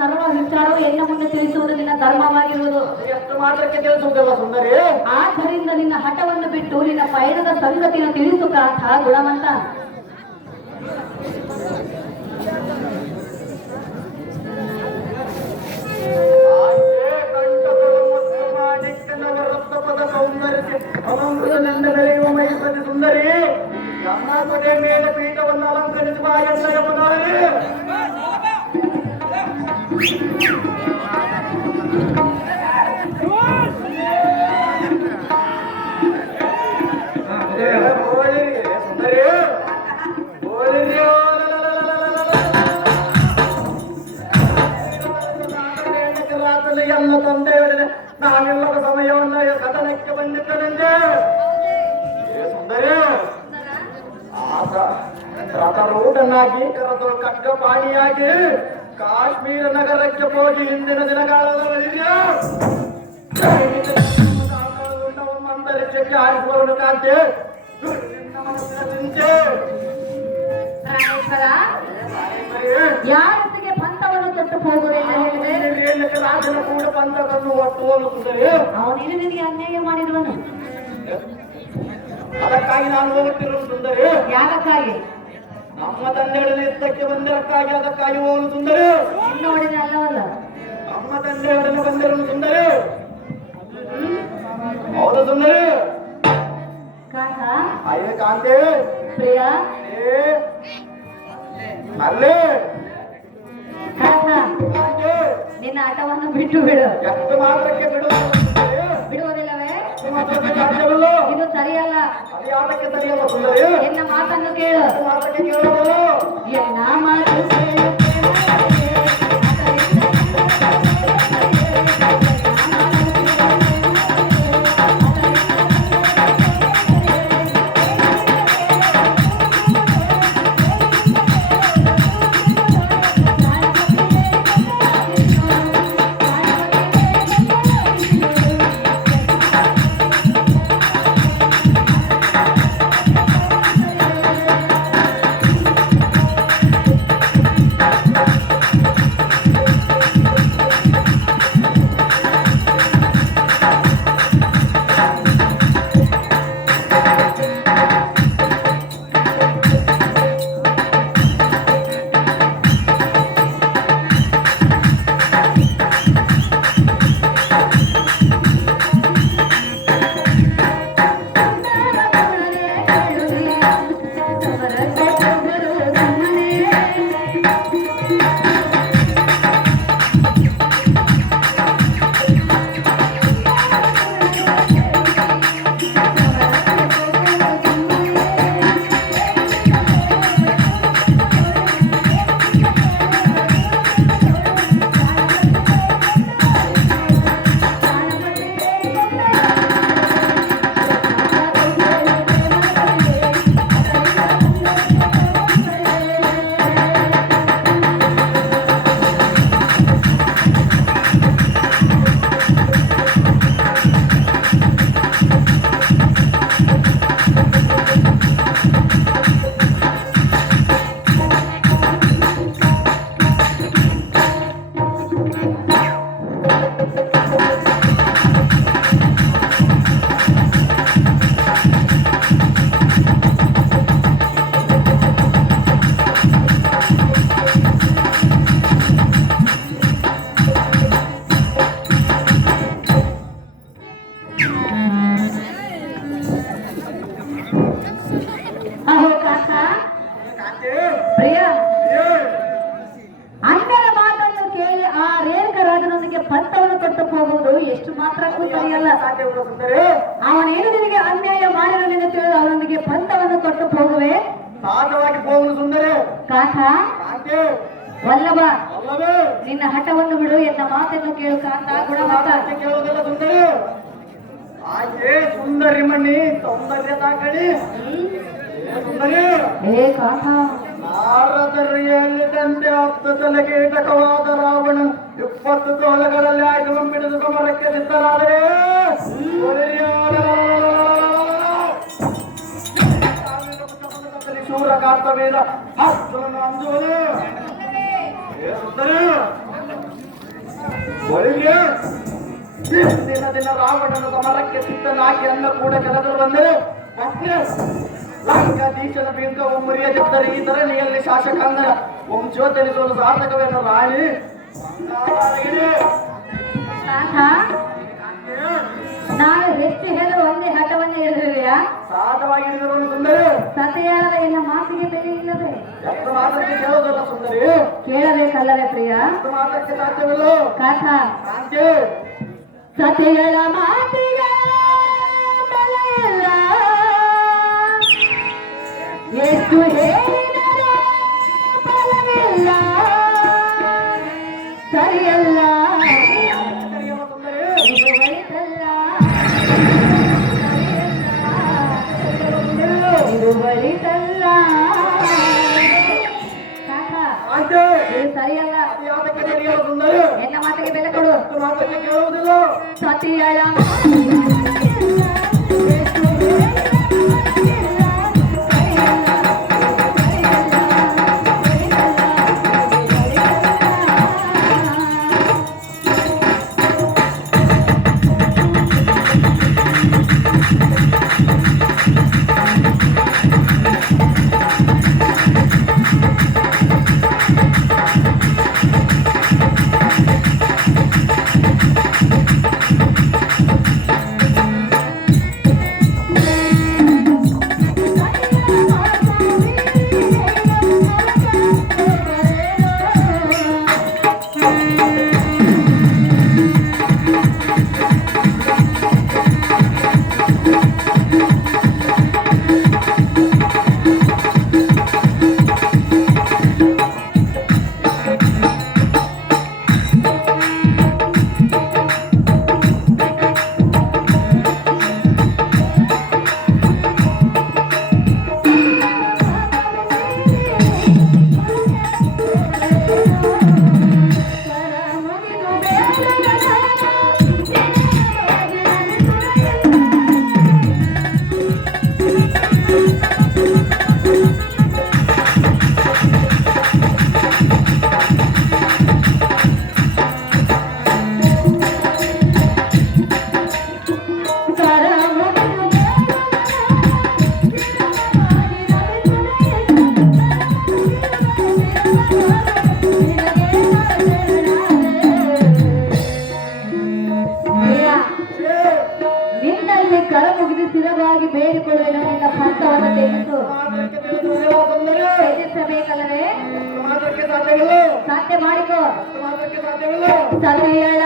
ಸರ್ವ ವಿಚಾರವು ಎನ್ನ ಮುಂದೆ ತಿಳಿಸುವುದು ನಿನ್ನ ಧರ್ಮವಾಗಿರುವುದು. ಎಷ್ಟು ಮಾತ್ರಕ್ಕೆ ತಿಳಿಸುವುದಿಲ್ಲ ಸುಂದರಿ. ಆದ್ದರಿಂದ ನಿನ್ನ ಹಠವನ್ನು ಬಿಟ್ಟು ನಿನ್ನ ಪಯಣದ ಸಂಗತಿಯನ್ನು ತಿಳಿಸು ಕಾಂತ ಗುಣವಂತ. ಸುಂದರಿ ಯಮನಾಥೆ ಮೇಲೆ ಪೀಠವನ್ನು ಅಲಂಕರಿಸುವ ಯಮನಾರಿ ಎಲ್ಲ ತಂದೆಯವರೇ ನಾನೆಲ್ಲರ ಸಮಯವನ್ನು ಕಥನಕ್ಕೆ ಬಂದಿದ್ದನೆಂದೇ ಸುಂದರಿ ರಥರೂಢನಾಗಿ ಕರೆದು ಖಡ್ಗಪಾಣಿಯಾಗಿ ಕಾಶ್ಮೀರ ನಗರಕ್ಕೆ ಹೋಗಿ ಹಿಂದಿನ ದಿನಗಳಲ್ಲಿ ಮಂದರಿಕೆ ಆರಿಸುವವನು ಕಾಂತೆ ಯಾರೊಂದಿಗೆ ಪಂಥವನ್ನು ತೊಟ್ಟು ಹೋಗುವುದಿಲ್ಲ ರಾಜನ ಕೂಡ ಪಂಥವನ್ನು ಒಟ್ಟು ಹೋಗುತ್ತದೆ. ಅವನೇನು ನಿನಗೆ ಅನ್ಯಾಯ ಮಾಡಿರುವನು? ಅದಕ್ಕಾಗಿ ನಾನು ಹೋಗುತ್ತಿರುವ ಸುಂದರಿ. ಯಾರಕ್ಕಾಗಿ? ನಮ್ಮ ತಂದೆಗಳ ಯುದ್ಧಕ್ಕೆ ಬಂದಿರಕ್ಕಾಗಿ, ಅದಕ್ಕಾಗಿ ಹೋಗಲು ಸುಂದರಿ. ನೋಡಿದ ಅಲ್ಲವಲ್ಲ, ನಮ್ಮ ತಂದೆಯೊಡನೆ ಬಂದಿರಲು ಸುಂದರಿ. ಹೌದು ಸುಂದರಿ. ಕಾಂತ ಅಯ್ಯೇ ಕಾಂತೆ ಪ್ರಿಯ ಅಲ್ಲೇ ಕಾಂತ, ನಿನ್ನ ಆಟವನ್ನು ಬಿಟ್ಟು ಬಿಡು. ಎಷ್ಟು ಮಾತ್ರಕ್ಕೆ ಬಿಡುವುದಿಲ್ಲವೇ? ಸಾಧ್ಯವಿಲ್ಲ. ಇದು ಸರಿಯಲ್ಲ. ಅದು ಯಾತಕ್ಕೆ ಸರಿಯಲ್ಲ ಸುಂದರಿ? ಎನ್ನ ಮಾತನ್ನು ಕೇಳು. ಮಾತಕ್ಕೆ ಕೇಳಬಹುದು. ಎನ್ನ ಮಾತು ಕೇಳು. ಪಂಥವನ್ನು ಕೊಟ್ಟು ಹೋಗುವುದು ಎಷ್ಟು ಮಾತ್ರಕ್ಕೂ ಸರಿಯಲ್ಲ. ಅವನೇನು ನಿನಗೆ ಅನ್ಯಾಯ ಮಾಡಿರಲಿಲ್ಲ ತಿಳಿದು ಅವನೊಂದಿಗೆ ಪಂಥವನ್ನು ಕೊಟ್ಟು ಹೋಗುವೆ. ಸುಂದರಿ ಕಾಕ ವಲ್ಲಭ, ನಿನ್ನ ಹಠವನ್ನು ಬಿಡು, ಎನ್ನ ಮಾತನ್ನು ಕೇಳು ಕಾಂತ ಗುಣವಂತ. ಕೇಳುವುದಿಲ್ಲ ಸುಂದರಿ. ಹಾಗೆ ಸುಂದರಿ ಮಣ್ಣಿ ಸೌಂದರ್ಯ ತಾಕಳಿ ಸುಂದರಿ. ಏ ಕಾಕ, ನಾರದರು ಹೇಳಿದಂತೆ 10 ತಲೆಗೇಟಕವಾದ ರಾವಣನು 20 ತೋಳಗಳಲ್ಲಿ ಆಯುಧವನ್ನು ಬಿಡಿದು ಸಮರಕ್ಕೆ ಸಿದ್ಧರಾದರೆ ಶೂರ ಕಾರ್ತವೇದ ಅರ್ಜುನನು ಅಂಜುವುದು. ಸುಂದರಿ ಒಳಗೆ ದಿನ ದಿನ ರಾವಣನ ಸಮರಕ್ಕೆ ಸಿದ್ಧನಾಗಿ ಅನ್ನ ಕೂಡ ಕೆಲಸಗಳು ಬಂದರೆ ಮತ್ತೆ ಲಂಕಾಧೀಶನ ಬೀರ್ಘವು ಮುರಿಯದಿದ್ದರೆ ಈ ಧರಣಿಯಲ್ಲಿ ಶಾಸಕಾಂಗನ ವಂಶೋತ್ತರಿಸುವುದು ಸಾರ್ಥಕವೇನು ರಾಣಿ ನಾನು ಹೆಚ್ಚು ಹೇಳಲು ಒಂದೇ ಹಠವನ್ನೇ ಹೇಳಿರುವೆಯಾ? ಸಾಧವಾಗಿ ಹಿಡಿದರು ಸುಂದರಿ. ಸತೆಯಾದ ಎನ್ನ ಮಾತಿಗೆ ಬೆಲೆ ಇಲ್ಲವೇ? ಎಷ್ಟು ಮಾತಕ್ಕೆ ಕೇಳೋದಲ್ಲ ಸುಂದರಿ. ಕೇಳಬೇಕಲ್ಲವೇ ಪ್ರಿಯ? ಎಷ್ಟು ಮಾತಕ್ಕೆ ಸಾಧ್ಯವಿಲ್ಲ ಕಾಂತ. ಕಾಂತಿ. ಸತೆಗಳ ಮಾತಿಗೆ ಬೆಲೆ ಇಲ್ಲ, ಎಷ್ಟು ಹೇಳಿದರೂ ಫಲವಿಲ್ಲ, ಸರಿಯಲ್ಲ ಇದು ಒಳಿತಲ್ಲ, ಇದು ಒಳಿತಲ್ಲ. ಕಾಕ, ಕಾಂತಿ. ಇದು ಸರಿಯಲ್ಲ. ಯಾತಕ್ಕೆ ನಡೆಯಲು ಸುಂದರಿ. ಎನ್ನ ಮಾತಿಗೆ ಬೆಲೆ ಕೊಡು. ಎಷ್ಟು ಮಾತಕ್ಕೆ ಕೇಳುವುದಿಲ್ಲ. ಸತಿಯಳ ನಿನ್ನಲ್ಲಿ ಕಳ ಮುಗಿದು ಸ್ಥಿರವಾಗಿ ಬೇಡಿಕೊಳ್ಳುವೆನು. ನಿನ್ನ ಪಂಥವನ್ನು ತೆಗೆದು ಮಾತಕ್ಕೆ ತಿಳಿದುಕೊಳ್ಳುವ ಸುಂದರಿ. ತ್ಯಜಿಸಬೇಕಲ್ಲವೇ? ಮಾತಕ್ಕೆ ಸಾಧ್ಯವಿಲ್ಲ. ಸಾಧ್ಯ ಮಾಡಿಕೋ. ಮಾತಕ್ಕೆ ಸಾಧ್ಯವಿಲ್ಲ. ಸತಿಯಳ